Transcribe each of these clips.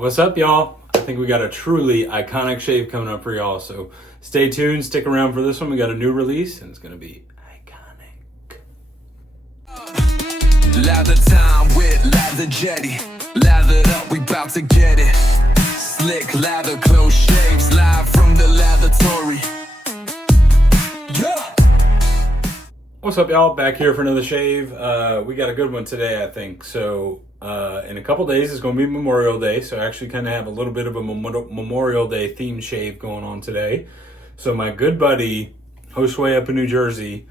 What's up, y'all? I think we got a truly iconic shave coming up for y'all, so stay tuned, stick around for this one. We got a new release, and it's gonna be iconic. Lather time with lather jetty. Lathered up, we bout to get it. Slick lather, close shaves, live from the lavatory. Yeah. What's up, y'all? Back here for another shave. We got a good one today, I think. So in a couple days, it's going to be Memorial Day. So I actually kind of have a little bit of a Memorial Day themed shave going on today. So my good buddy, Josue up in New Jersey,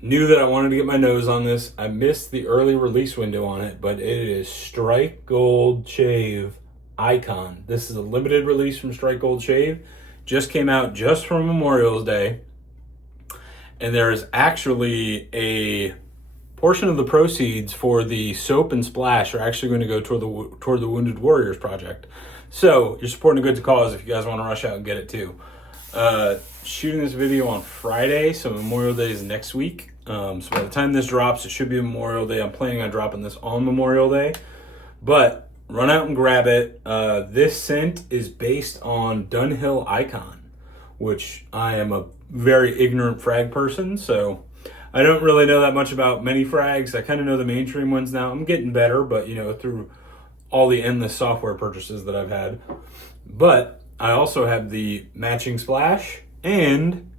knew that I wanted to get my nose on this. I missed the early release window on it, but it is Strike Gold Shave Icon. This is a limited release from Strike Gold Shave. Just came out just for Memorial Day. And there is actually a portion of the proceeds for the soap and splash are actually going to go toward the Wounded Warriors Project. So you're supporting a good cause if you guys want to rush out and get it too. Shooting this video on Friday, so Memorial Day is next week. So by the time this drops, it should be Memorial Day. I'm planning on dropping this on Memorial Day. But run out and grab it. This scent is based on Dunhill Icon, which I am a very ignorant frag person, so I don't really know that much about many frags. I kind of know the mainstream ones now. I'm getting better, but through all the endless software purchases that I've had. But I also have the matching splash and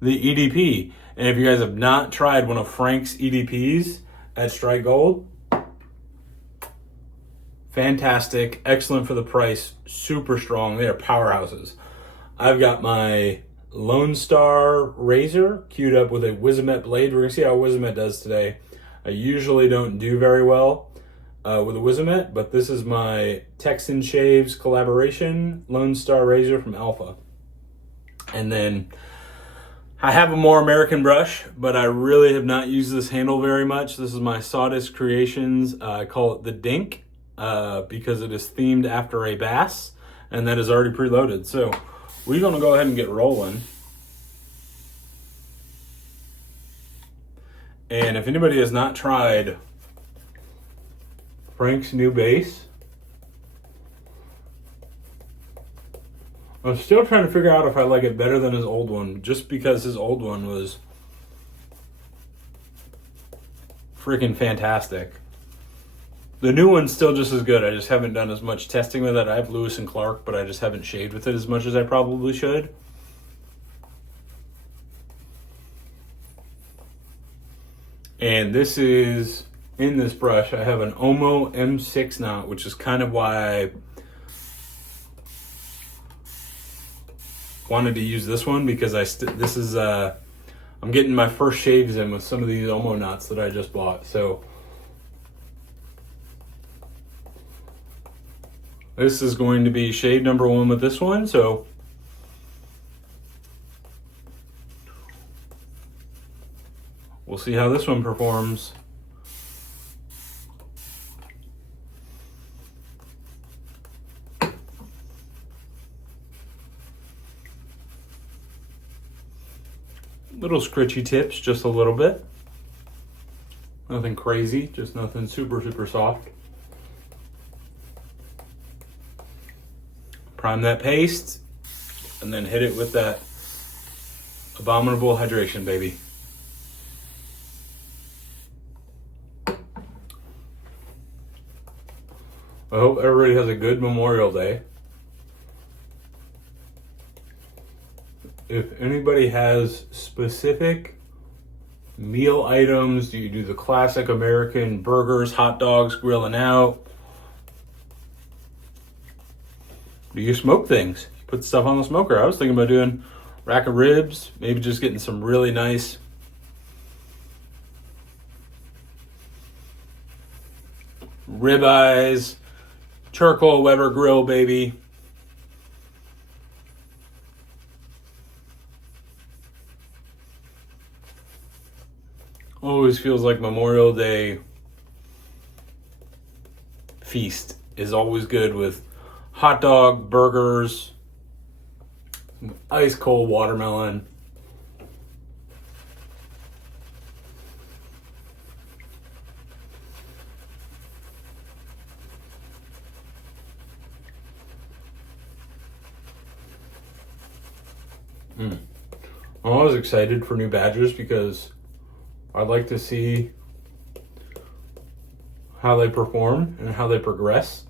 the EDP. And if you guys have not tried one of Frank's EDPs at Strike Gold, fantastic, excellent for the price, super strong. They are powerhouses. I've got my Lone Star razor queued up with a Wizamet blade. We're going to see how Wizamet does today. I usually don't do very well with a Wizamet, but this is my Texan Shaves collaboration Lone Star razor from Alpha. And then I have a more American brush, but I really have not used this handle very much. This is my Sawdust Creations. I call it the Dink because it is themed after a bass, and that is already preloaded. So we're going to go ahead and get rolling. And if anybody has not tried Frank's new base, I'm still trying to figure out if I like it better than his old one, just because his old one was freaking fantastic. The new one's still just as good. I just haven't done as much testing with it. I have Lewis and Clark, but I just haven't shaved with it as much as I probably should. And this is, in this brush, I have an Oumo M6 knot, which is kind of why I wanted to use this one, because I'm getting my first shaves in with some of these Oumo knots that I just bought. So this is going to be shave number 1 with this one, so we'll see how this one performs. Little scritchy tips, just a little bit. Nothing crazy, just nothing super, super soft. Prime that paste, and then hit it with that abominable hydration, baby. I hope everybody has a good Memorial Day. If anybody has specific meal items, do you do the classic American burgers, hot dogs, grilling out? Do you smoke things? Put stuff on the smoker. I was thinking about doing rack of ribs, maybe just getting some really nice ribeyes, charcoal Weber grill, baby. Always feels like Memorial Day feast is always good with hot dog, burgers, ice cold watermelon. I'm always excited for new badges because I'd like to see how they perform and how they progress.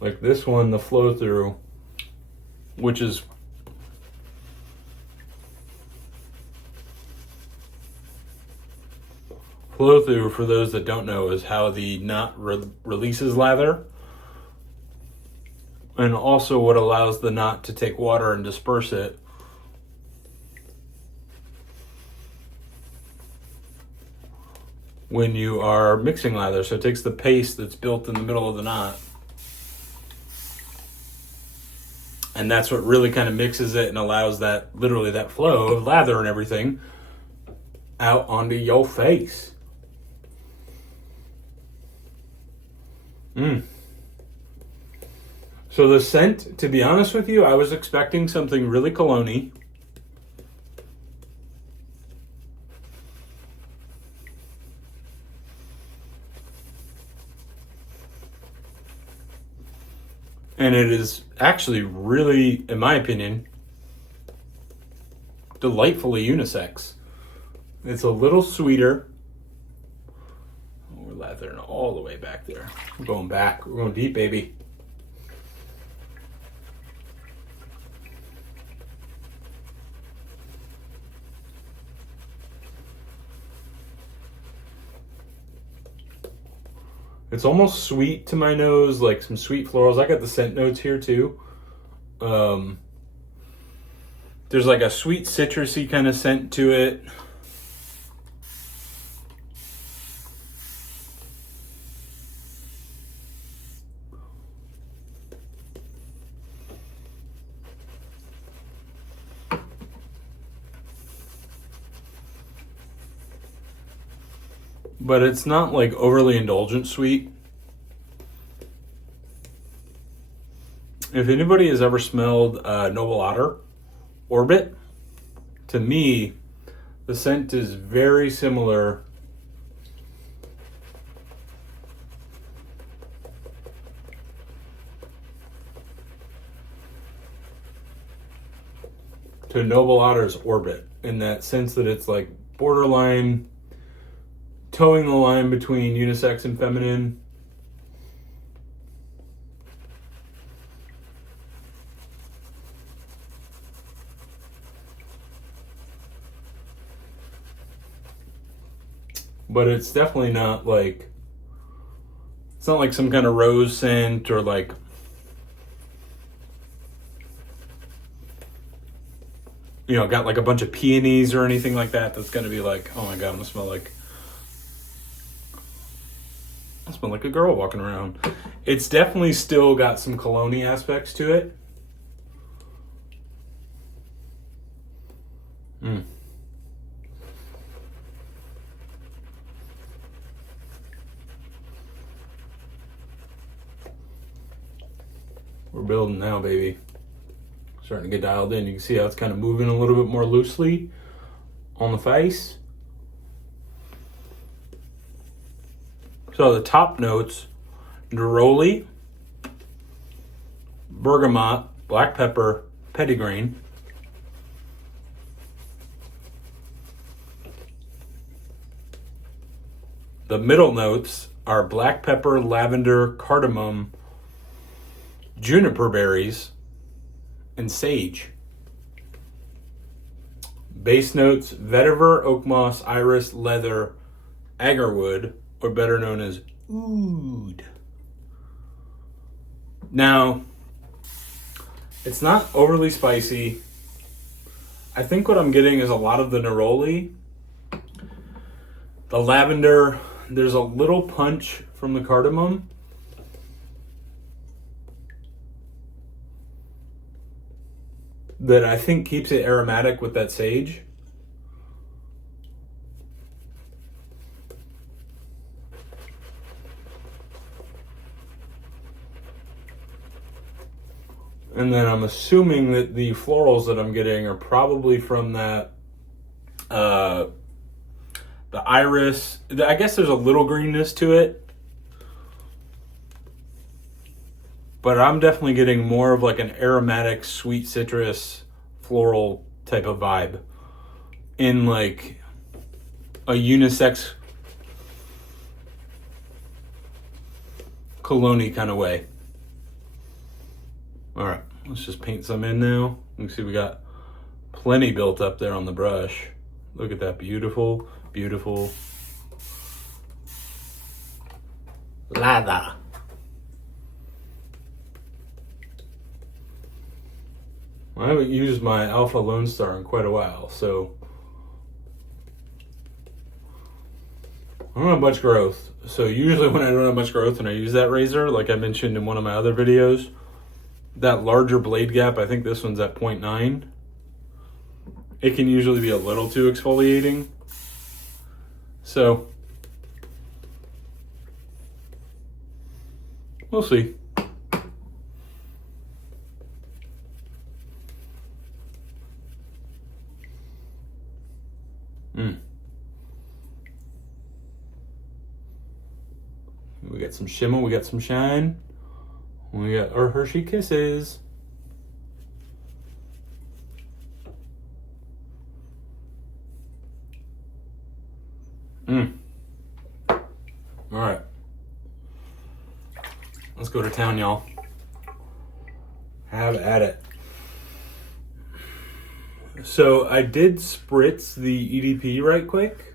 Like this one, the flow through, which is flow through, for those that don't know, is how the knot releases lather, and also what allows the knot to take water and disperse it. When you are mixing lather, so it takes the paste that's built in the middle of the knot, and that's what really kind of mixes it and allows that, literally that flow of lather and everything out onto your face. So the scent, to be honest with you, I was expecting something really cologne-y. And it is actually really, in my opinion, delightfully unisex. It's a little sweeter. We're lathering all the way back there. We're going back. We're going deep, baby. It's almost sweet to my nose, like some sweet florals. I got the scent notes here too. There's like a sweet citrusy kind of scent to it. But it's not like overly indulgent sweet. If anybody has ever smelled Noble Otter Orbit, to me, the scent is very similar to Noble Otter's Orbit, in that sense that it's like borderline towing the line between unisex and feminine. But it's definitely not like, it's not like some kind of rose scent or like, you know, got like a bunch of peonies or anything like that. That's going to be like, oh my God, I'm going to smell like, I smell like a girl walking around. It's definitely still got some cologne aspects to it. We're building now, baby. Starting to get dialed in. You can see how it's kind of moving a little bit more loosely on the face. So the top notes: neroli, bergamot, black pepper, petitgrain. The middle notes are black pepper, lavender, cardamom, juniper berries, and sage. Base notes: vetiver, oak moss, iris, leather, agarwood, or better known as oud. Now, it's not overly spicy. I think what I'm getting is a lot of the neroli, the lavender. There's a little punch from the cardamom. That I think keeps it aromatic with that sage. And then I'm assuming that the florals that I'm getting are probably from that the iris. I guess there's a little greenness to it. But I'm definitely getting more of like an aromatic, sweet citrus, floral type of vibe. In like a unisex cologne-y kind of way. Alright, let's just paint some in now. You can see we got plenty built up there on the brush. Look at that beautiful, beautiful lather. I haven't used my Alpha Lone Star in quite a while, so I don't have much growth. So usually when I don't have much growth and I use that razor, like I mentioned in one of my other videos, that larger blade gap, I think this one's at 0.9. It can usually be a little too exfoliating. So we'll see. We got some shimmer, we got some shine. We got our Hershey Kisses. Alright. Let's go to town, y'all. Have at it. So I did spritz the EDP right quick.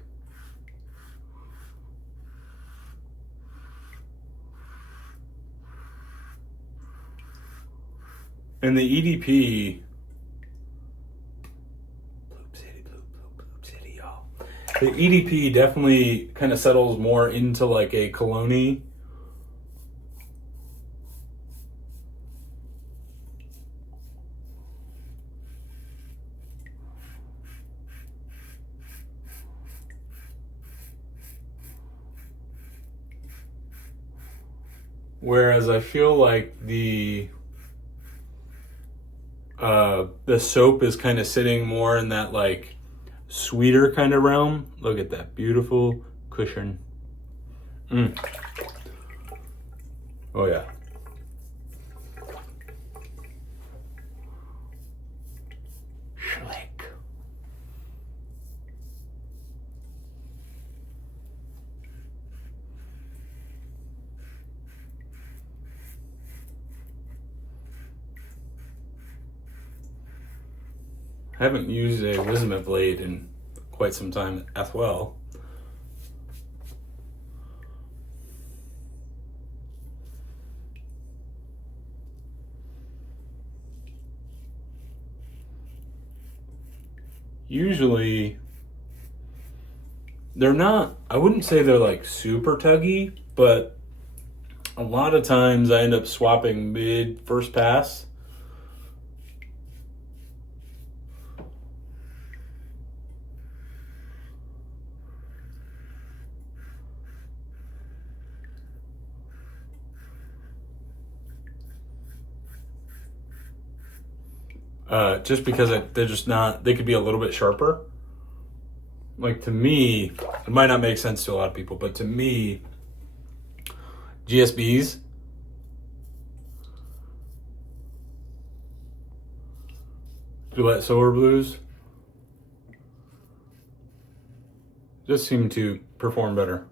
And the EDP, bloop city, y'all. The EDP definitely kind of settles more into like a cologne-y. Whereas I feel like the soap is kind of sitting more in that like sweeter kind of realm. Look at that beautiful cushion. Oh yeah. Schlick. I haven't used a Wizamet blade in quite some time as well. Usually, they're not, I wouldn't say they're like super tuggy, but a lot of times I end up swapping mid first pass. Just because they're just not, they could be a little bit sharper. Like to me, it might not make sense to a lot of people, but to me, GSBs, Gillette Silver Blues, just seem to perform better.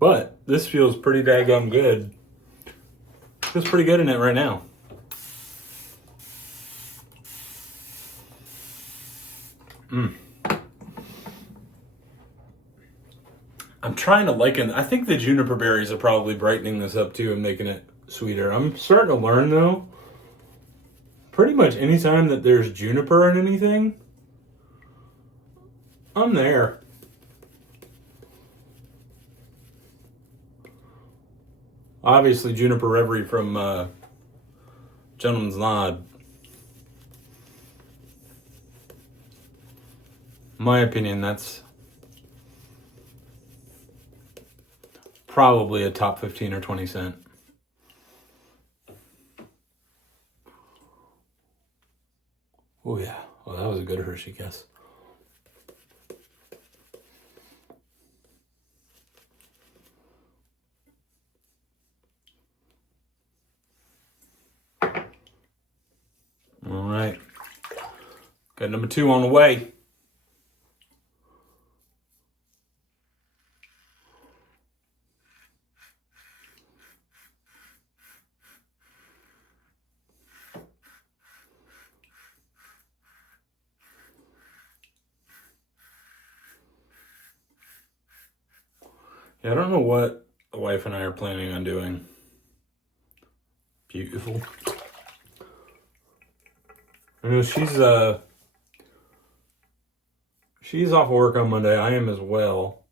But this feels pretty daggum good. Feels pretty good in it right now. I'm trying to liken, I think the juniper berries are probably brightening this up too and making it sweeter. I'm starting to learn though. Pretty much anytime that there's juniper in anything, I'm there. Obviously, Juniper Reverie from Gentleman's Nod. In my opinion, that's probably a top 15 or 20 cent. Oh yeah, well that was a good Hershey Kiss. All right, got number 2 on the way. Yeah, I don't know what the wife and I are planning on doing. Beautiful. I know she's off work on Monday. I am as well.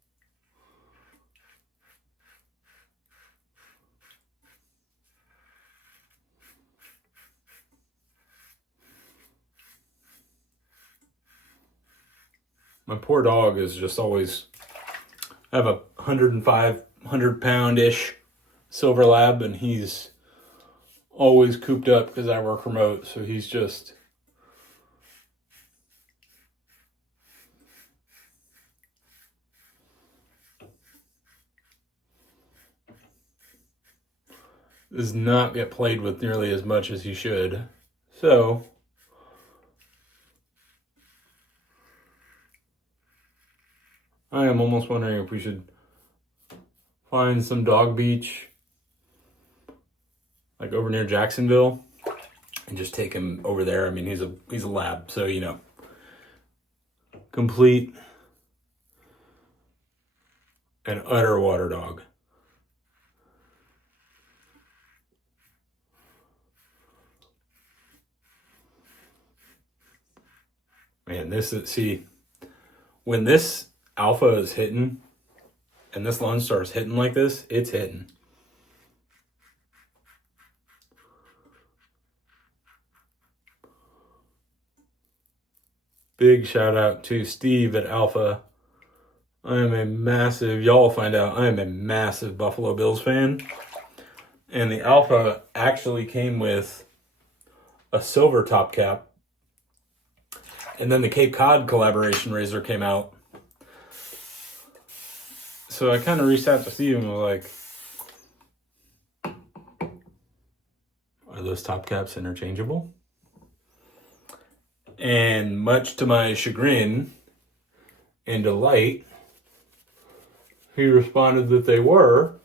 My poor dog is just always, I have a 100-pound-ish silver lab, and he's always cooped up because I work remote, so he's just does not get played with nearly as much as he should. So I am almost wondering if we should find some dog beach, like over near Jacksonville, and just take him over there. I mean, he's a lab, so you know, complete and utter water dog. Man, when this alpha is hitting and this Lone Star is hitting like this, it's hitting. Big shout out to Steve at Alpha. y'all will find out, I am a massive Buffalo Bills fan. And the Alpha actually came with a silver top cap. And then the Cape Cod collaboration razor came out. So I kind of reached out to Steve and was like, are those top caps interchangeable? And much to my chagrin and delight, he responded that they were,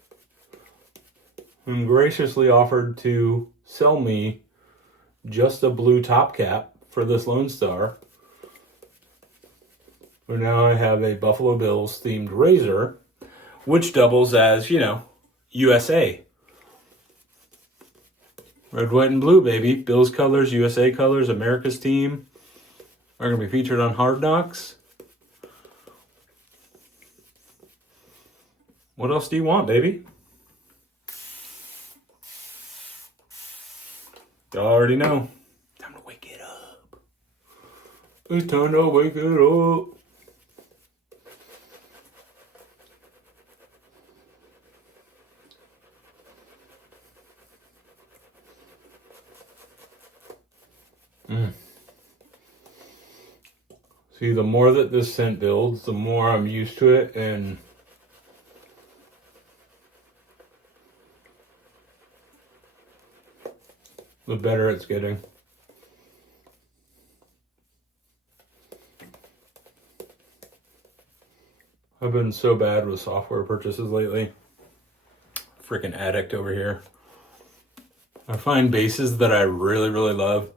and graciously offered to sell me just a blue top cap for this Lone Star. But now I have a Buffalo Bills themed razor, which doubles as, you know, USA. Red, white, and blue, baby. Bills colors, USA colors, America's team are going to be featured on Hard Knocks. What else do you want, baby? Y'all already know. Time to wake it up. It's time to wake it up. See, the more that this scent builds, the more I'm used to it, and the better it's getting. I've been so bad with software purchases lately. Freaking addict over here. I find bases that I really, really love.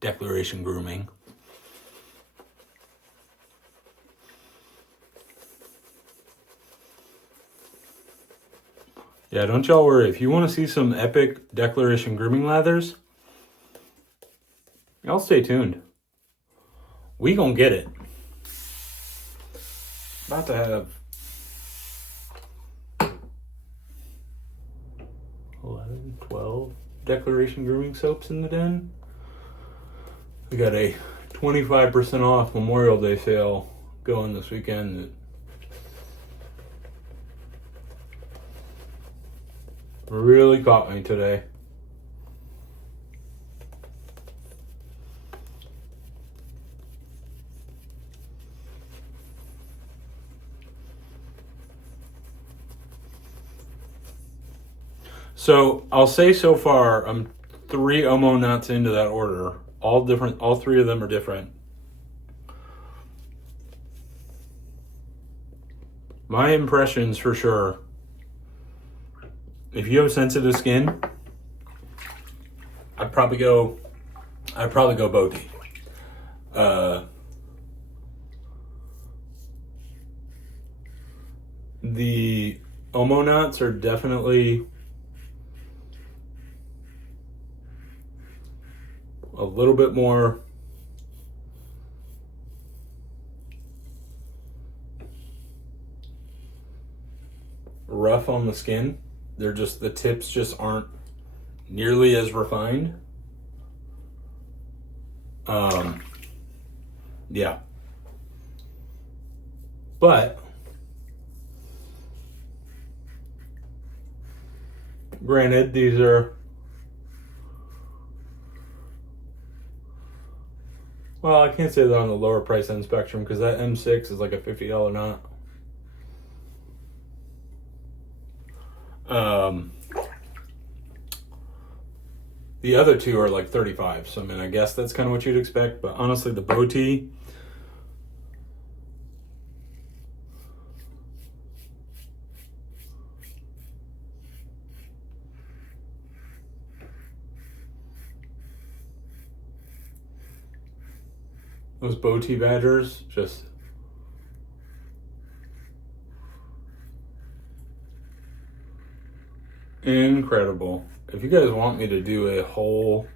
Declaration Grooming. Yeah, don't y'all worry. If you want to see some epic Declaration Grooming lathers, y'all stay tuned. We gonna get it. About to have 11, 12 Declaration Grooming soaps in the den. We got a 25% off Memorial Day sale going this weekend. Really caught me today. So I'll say so far, I'm 3 Oumo knots into that order. All different. All 3 of them are different. My impressions for sure. If you have sensitive skin, I'd probably go Boti. The Oumo knots are definitely a little bit more rough on the skin. They're just, the tips just aren't nearly as refined. Yeah. But granted, these are, well, I can't say they're on the lower price end spectrum because that M6 is like a $50 knot. The other 2 are like 35, so I mean, I guess that's kind of what you'd expect, but honestly, the Boti, those Boti badgers, just incredible. If you guys want me to do a whole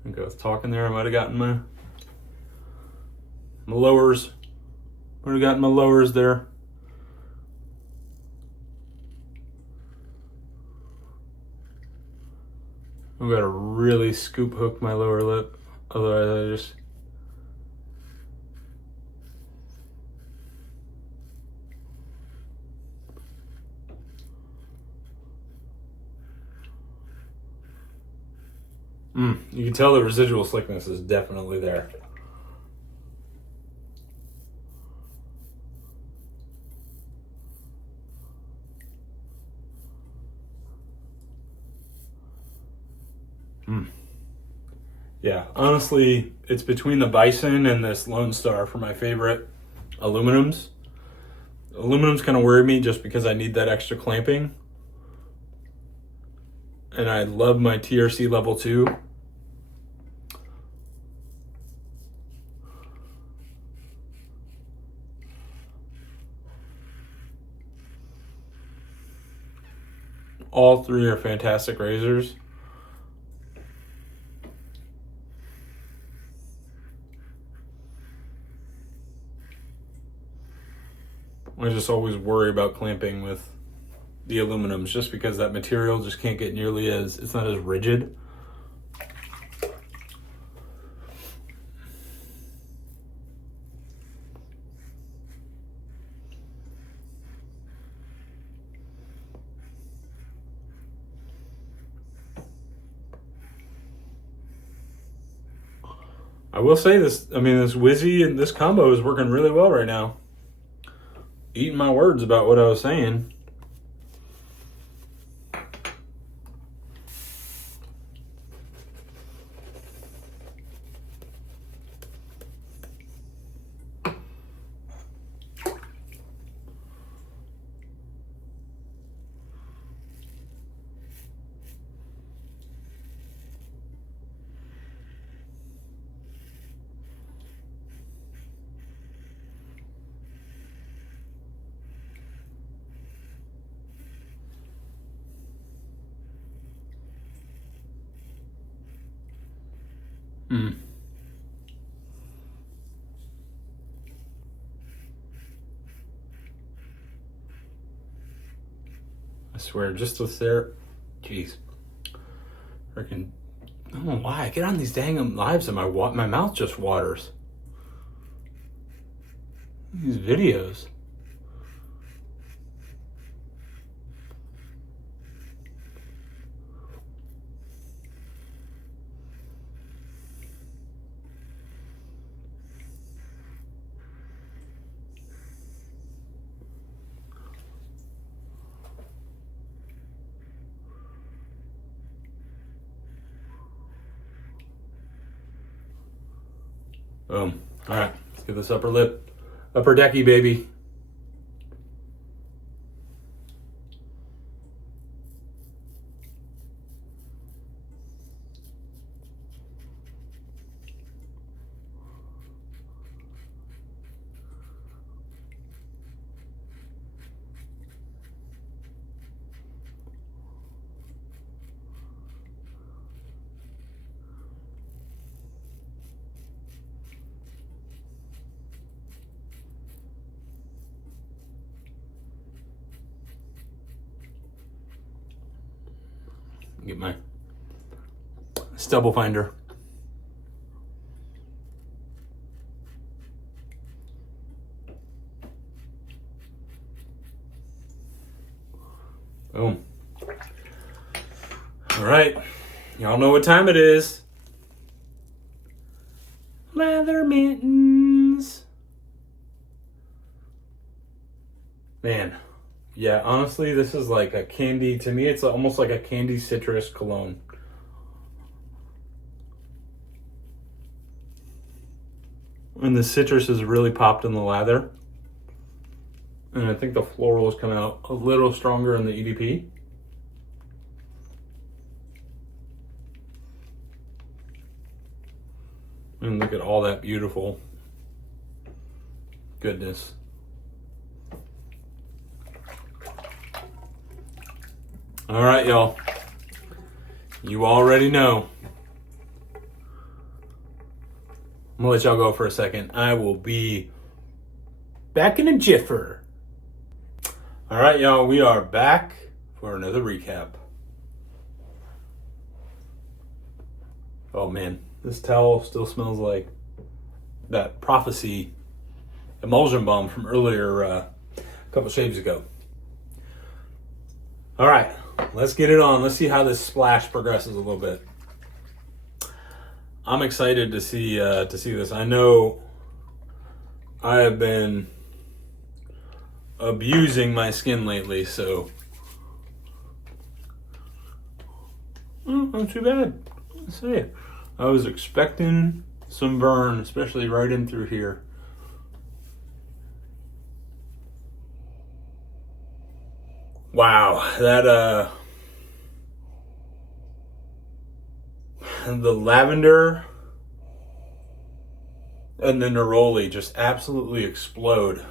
I think I was talking there, I might have gotten my lowers. Might have gotten my lowers there. I've got to really scoop hook my lower lip, otherwise I just you can tell the residual slickness is definitely there. Yeah, honestly, it's between the Bison and this Lone Star for my favorite aluminums. Aluminums kind of worry me just because I need that extra clamping. And I love my TRC level 2. All 3 are fantastic razors. I just always worry about clamping with the aluminums just because that material just can't get nearly as, it's not as rigid. I will say this, I mean, this Wizzy and this combo is working really well right now. Eating my words about what I was saying. I swear, just with there, jeez, freaking, I don't know why I get on these dang lives and my mouth just waters. These videos. Boom. All right, let's get this upper lip, upper decky, baby. Get my stubble finder. Boom. All right. Y'all know what time it is. Leather mittens. Man. Yeah, honestly, this is like a candy. To me, it's almost like a candy citrus cologne. And the citrus is really popped in the lather. And I think the florals come out a little stronger in the EDP. And look at all that beautiful goodness. All right, y'all. You already know. I'm gonna let y'all go for a second. I will be back in a jiffer. All right, y'all. We are back for another recap. Oh man, this towel still smells like that Prophecy emulsion balm from earlier, a couple shaves ago. All right. Let's get it on. Let's see how this splash progresses a little bit. I'm excited to see this. I know I have been abusing my skin lately, so not too bad. Let's see. I was expecting some burn, especially right in through here. Wow, that the lavender and the neroli just absolutely explode.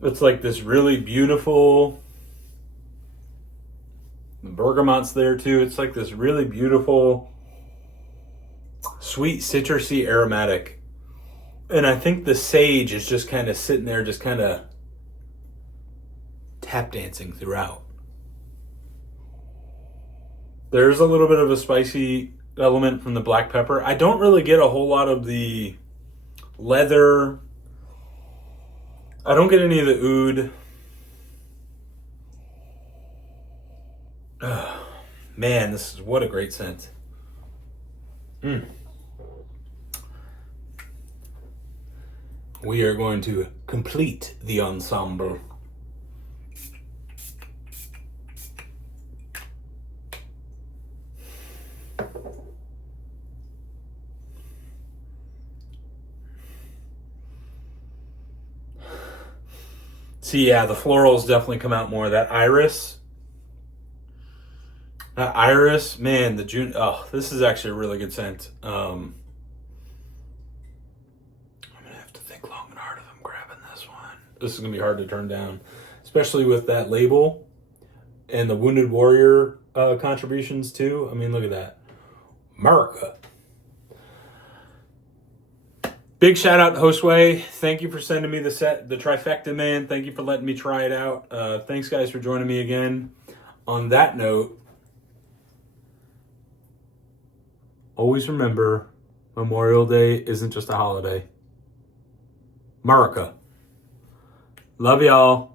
It's like this really beautiful, the bergamot's there too. It's like this really beautiful, sweet, citrusy, aromatic. And I think the sage is just kind of sitting there, just kind of tap dancing throughout. There's a little bit of a spicy element from the black pepper. I don't really get a whole lot of the leather. I don't get any of the oud. Oh, man, this is what a great scent. We are going to complete the ensemble. See, yeah, the florals definitely come out more. That iris, man, the June. Oh, this is actually a really good scent. I'm gonna have to think long and hard if I'm grabbing this one. This is gonna be hard to turn down, especially with that label and the Wounded Warrior contributions too. I mean, look at that, America. Big shout out to Hostway. Thank you for sending me the Trifecta, man. Thank you for letting me try it out. Thanks, guys, for joining me again. On that note, always remember, Memorial Day isn't just a holiday. America. Love y'all.